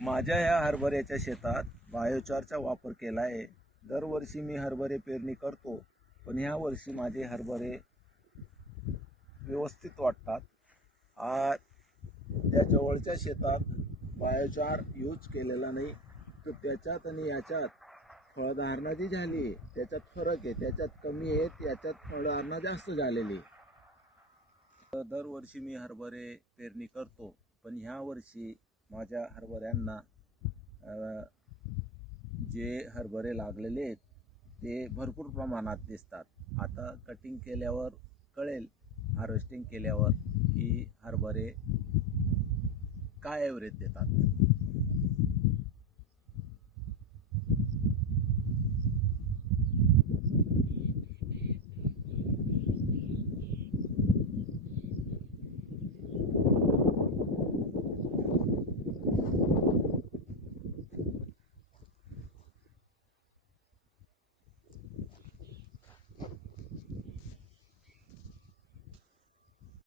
माझ्या या हरभऱ्याच्या शेतात बायोचारचा वापर केला आहे दरवर्षी मी हरभरे पेरणी करतो पण ह्या वर्षी माझे हरभरे व्यवस्थित वाटतात. आ त्या जवळच्या शेतात बायोचार यूज केलेला नाही तर त्याच्यात आणि याच्यात फळधारणा जी झाली आहे त्याच्यात फरक आहे. त्याच्यात कमी आहे याच्यात फळधारणा जास्त झालेली तर दरवर्षी मी हरभरे पेरणी करतो पण ह्या वर्षी माझ्या हरभऱ्यांना जे हरभरे लागलेले आहेत ते भरपूर प्रमाणात दिसतात. आता कटिंग केल्यावर कळेल हार्वेस्टिंग केल्यावर की हरभरे काय ॲव्हरेज देतात.